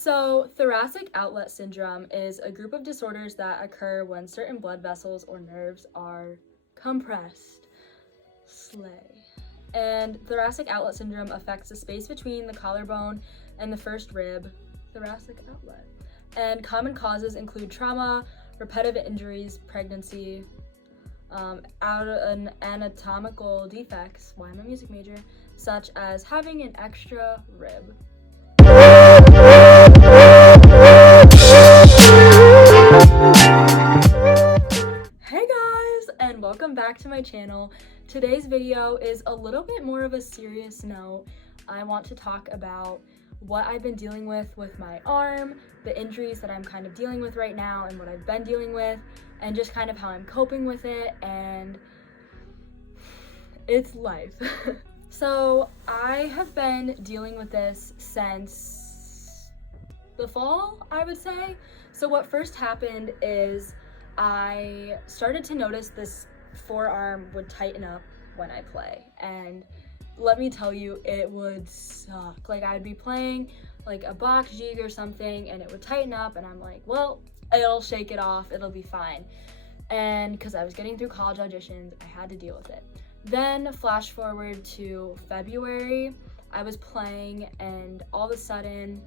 So, thoracic outlet syndrome is a group of disorders that occur when certain blood vessels or nerves are compressed. Slay. And thoracic outlet syndrome affects the space between the collarbone and the first rib, thoracic outlet. And common causes include trauma, repetitive injuries, pregnancy, anatomical defects, why I'm a music major, such as having an extra rib. Hey guys, and welcome back to my channel. Today's video is a little bit more of a serious note. I want to talk about what I've been dealing with my arm, the injuries that I'm kind of dealing with right now and what I've been dealing with, and just kind of how I'm coping with it, and it's life. So I have been dealing with this since the fall, I would say. So what first happened is I started to notice this forearm would tighten up when I play, and let me tell you, it would suck. Like, I'd be playing like a box jig or something and it would tighten up, and I'm like, well, it'll shake it off, it'll be fine. And because I was getting through college auditions, I had to deal with it. Then flash forward to February, I was playing and all of a sudden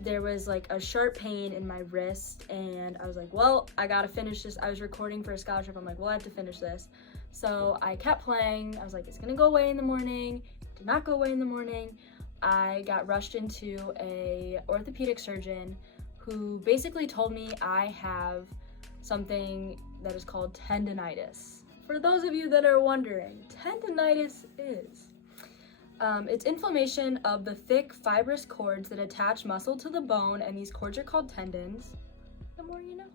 there was like a sharp pain in my wrist, and I was like, well, I gotta finish this. I was recording for a scholarship. I'm like, well, I have to finish this. So I kept playing. I was like, it's gonna go away in the morning. It did not go away in the morning. I got rushed into a orthopedic surgeon who basically told me I have something that is called tendonitis. For those of you that are wondering, tendonitis is it's inflammation of the thick fibrous cords that attach muscle to the bone, and these cords are called tendons. The more you know.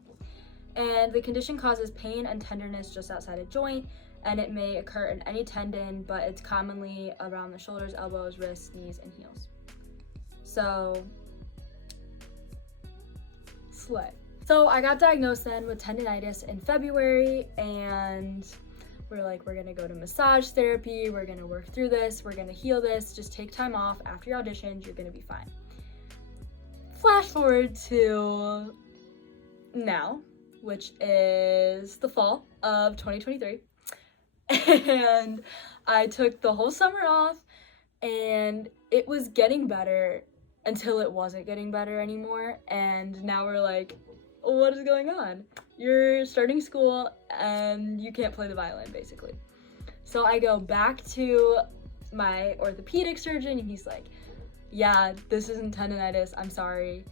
And the condition causes pain and tenderness just outside a joint, and it may occur in any tendon, but it's commonly around the shoulders, elbows, wrists, knees, and heels. So, slay. So I got diagnosed then with tendonitis in February, and we're like, we're gonna go to massage therapy, we're gonna work through this, we're gonna heal this, just take time off after your auditions, you're gonna be fine. Flash forward to now, which is the fall of 2023, and I took the whole summer off, and it was getting better until it wasn't getting better anymore, and now we're like, what is going on? You're starting school and you can't play the violin, basically. So I go back to my orthopedic surgeon, and he's like, yeah, this isn't tendonitis, I'm sorry.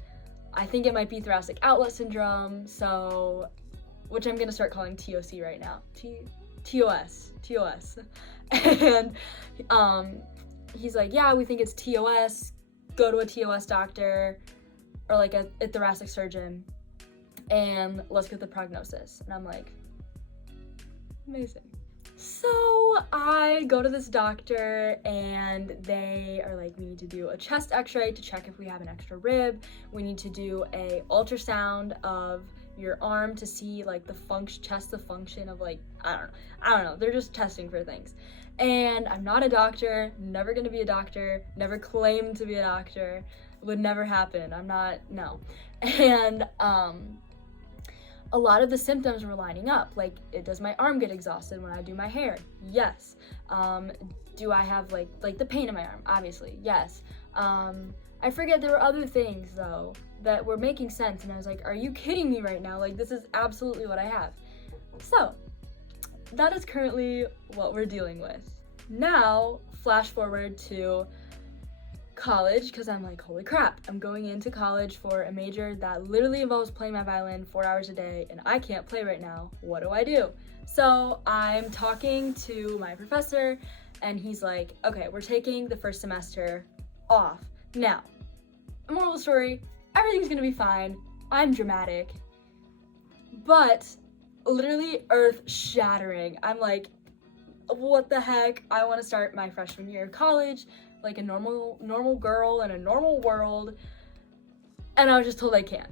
I think it might be thoracic outlet syndrome, so, which I'm gonna start calling TOC right now. TOS. And he's like, yeah, we think it's TOS, go to a TOS doctor, or like a thoracic surgeon, and let's get the prognosis. And I'm like, amazing. So I go to this doctor, and they are like, we need to do a chest x-ray to check if we have an extra rib. We need to do a ultrasound of your arm to see like the test the function of like, I don't know. They're just testing for things. And I'm not a doctor, never gonna be a doctor, never claimed to be a doctor, would never happen. I'm not, no. And a lot of the symptoms were lining up. Like, does my arm get exhausted when I do my hair? Yes. Do I have like the pain in my arm? Obviously, yes. I forget, there were other things though that were making sense, and I was like, are you kidding me right now? Like, this is absolutely what I have. So that is currently what we're dealing with. Now, flash forward to college, because I'm like, holy crap, I'm going into college for a major that literally involves playing my violin 4 hours a day, and I can't play right now. What do I do? So I'm talking to my professor, and he's like, okay, we're taking the first semester off. Now, moral of the story, everything's gonna be fine. I'm dramatic, but literally earth shattering. I'm like, what the heck? I want to start my freshman year of college like a normal girl in a normal world, and I was just told I can't.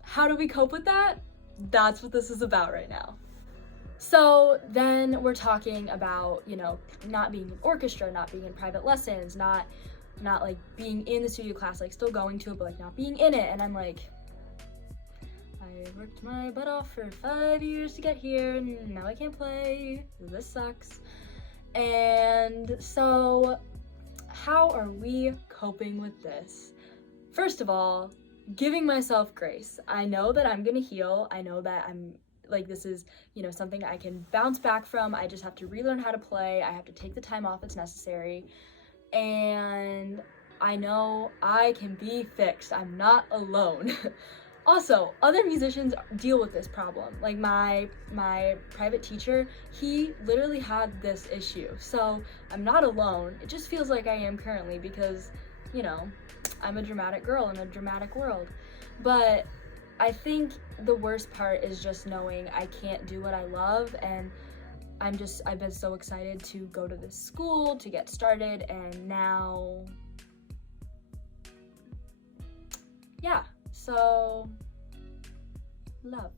How do we cope with that? That's what this is about right now. So then we're talking about, not being in orchestra, not being in private lessons, not not like being in the studio class, like still going to it, but like not being in it. And I'm like, I worked my butt off for 5 years to get here, and now I can't play. This sucks. And so how are we coping with this? First of all, giving myself grace. I know that I'm gonna heal. I know that I'm like, this is, you know, something I can bounce back from. I just have to relearn how to play. I have to take the time off that's necessary. And I know I can be fixed. I'm not alone. Also, other musicians deal with this problem. Like my private teacher, he literally had this issue. So I'm not alone. It just feels like I am currently because, you know, I'm a dramatic girl in a dramatic world. But I think the worst part is just knowing I can't do what I love, and I've been so excited to go to this school, to get started, and now, yeah, so love.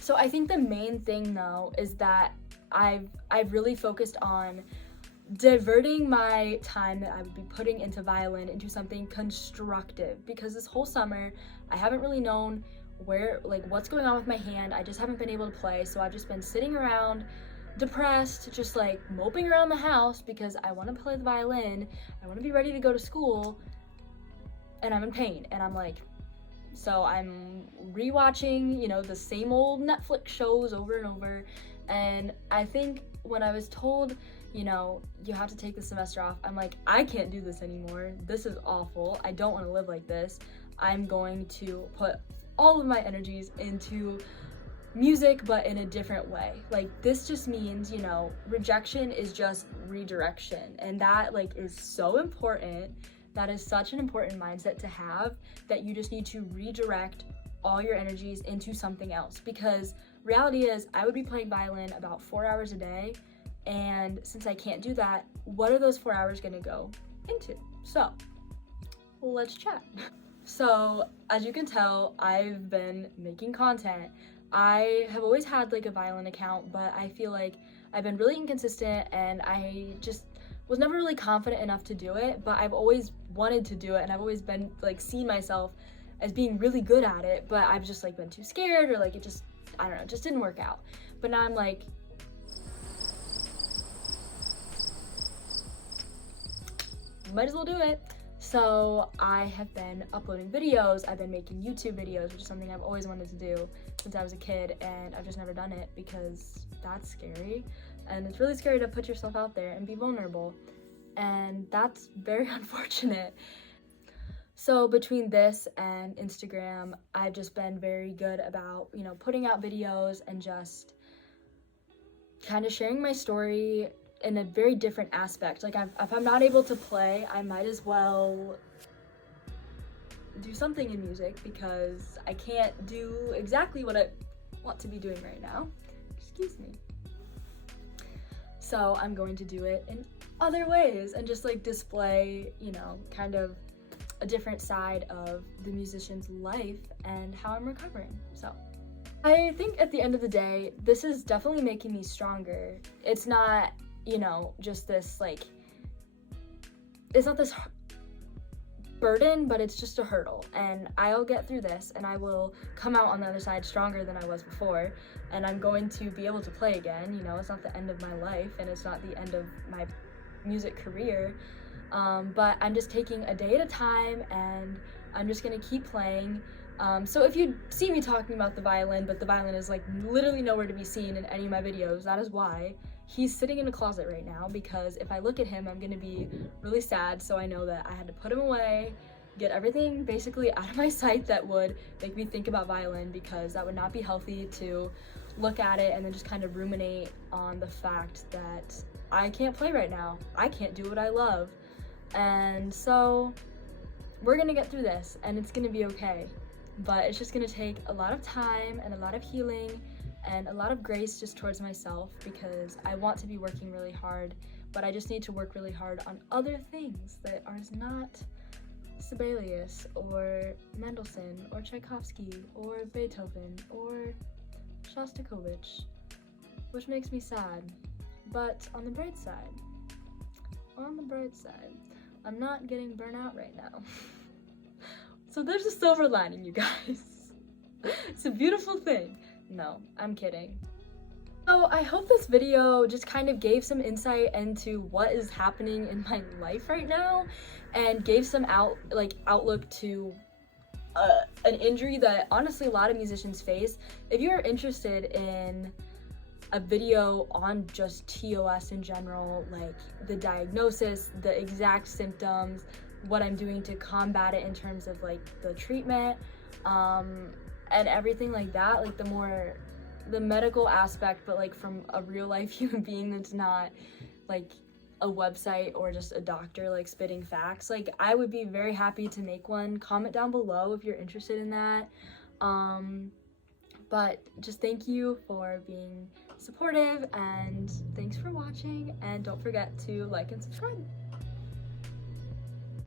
So I think the main thing though is that I've really focused on diverting my time that I would be putting into violin into something constructive, because this whole summer I haven't really known what's going on with my hand. I just haven't been able to play, so I've just been sitting around depressed, just like moping around the house because I want to play the violin, I want to be ready to go to school, and I'm in pain. And I'm like, so I'm rewatching, you know, the same old Netflix shows over and over. And I think when I was told, you know, you have to take the semester off, I'm like, I can't do this anymore. This is awful. I don't want to live like this. I'm going to put all of my energies into music, but in a different way. Like, this just means, you know, rejection is just redirection. And that like is so important. That is such an important mindset to have, that you just need to redirect all your energies into something else. Because reality is, I would be playing violin about 4 hours a day, and since I can't do that, what are those 4 hours gonna go into? So let's chat. So as you can tell, I've been making content. I have always had like a violin account, but I feel like I've been really inconsistent, and I just was never really confident enough to do it. But I've always wanted to do it, and I've always been like seen myself as being really good at it, but I've just like been too scared, or like it just, I don't know, it just didn't work out. But now I'm like, might as well do it. So I have been uploading videos, I've been making YouTube videos, which is something I've always wanted to do since I was a kid, and I've just never done it because that's scary. And it's really scary to put yourself out there and be vulnerable. And that's very unfortunate. So between this and Instagram, I've just been very good about, you know, putting out videos and just kind of sharing my story in a very different aspect. Like, if I'm not able to play, I might as well do something in music, because I can't do exactly what I want to be doing right now. Excuse me. So I'm going to do it in other ways and just like display, you know, kind of a different side of the musician's life and how I'm recovering. So I think at the end of the day, this is definitely making me stronger. It's not, you know, just this like, it's not this burden, but it's just a hurdle, and I'll get through this, and I will come out on the other side stronger than I was before, and I'm going to be able to play again. You know, it's not the end of my life, and it's not the end of my music career, but I'm just taking a day at a time, and I'm just gonna keep playing. So if you see me talking about the violin, but the violin is like literally nowhere to be seen in any of my videos, that is why. He's sitting in a closet right now, because if I look at him, I'm gonna be really sad. So I know that I had to put him away, get everything basically out of my sight that would make me think about violin, because that would not be healthy to look at it and then just kind of ruminate on the fact that I can't play right now. I can't do what I love. And so we're gonna get through this, and it's gonna be okay. But it's just gonna take a lot of time and a lot of healing and a lot of grace just towards myself, because I want to be working really hard, but I just need to work really hard on other things that are not Sibelius or Mendelssohn or Tchaikovsky or Beethoven or Shostakovich, which makes me sad. But on the bright side, I'm not getting burnt out right now. So there's a silver lining, you guys. It's a beautiful thing. No, I'm kidding. So I hope this video just kind of gave some insight into what is happening in my life right now, and gave some outlook to an injury that honestly a lot of musicians face. If you're interested in a video on just TOS in general, like the diagnosis, the exact symptoms, what I'm doing to combat it in terms of like the treatment, and everything like that, like the medical aspect, but like from a real life human being that's not like a website or just a doctor like spitting facts, like I would be very happy to make one. Comment down below if you're interested in that. But just thank you for being supportive, and thanks for watching, and don't forget to like and subscribe.